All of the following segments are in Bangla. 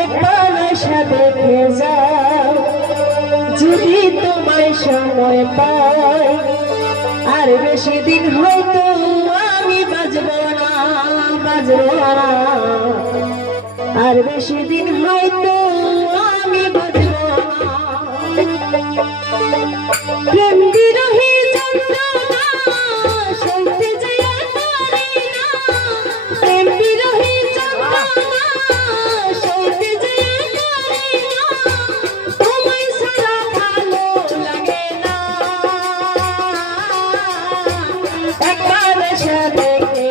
এক আশা দেখে যাও, যদি তোমায় সময় পাই, আর বেশি দিন হয়তো আমি বাজব না বাজব না। আর বেশি দিন হয়তো একবার সাথে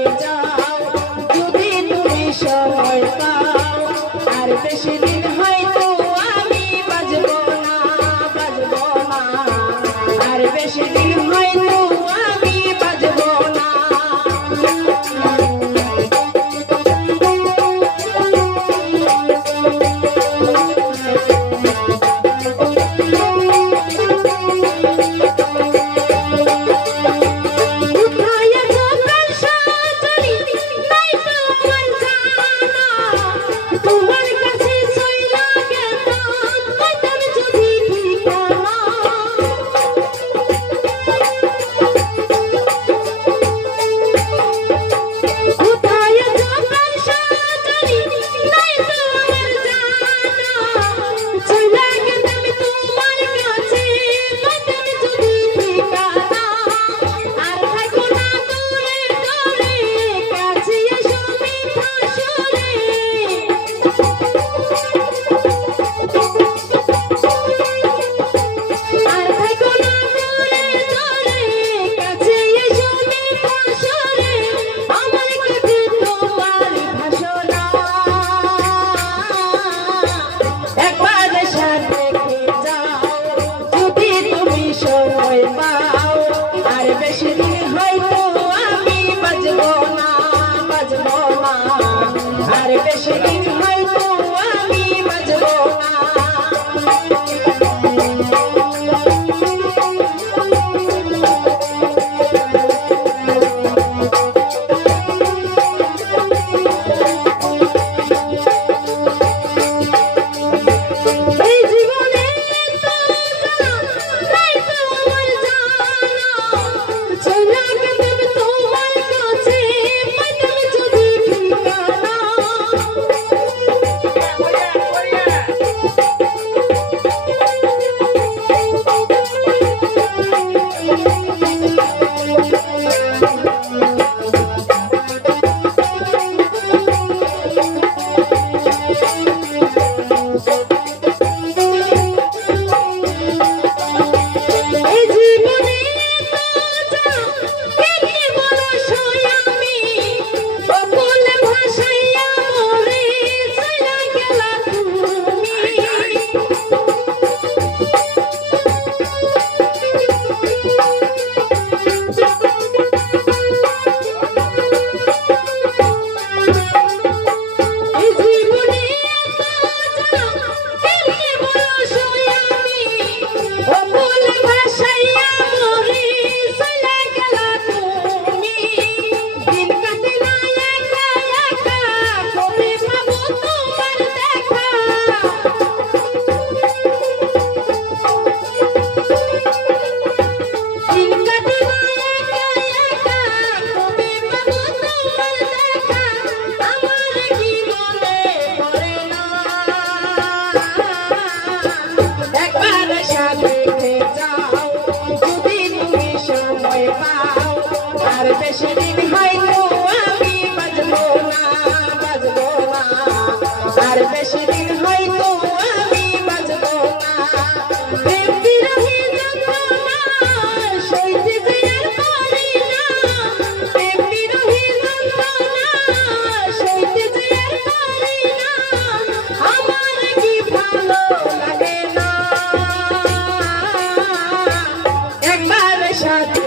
chat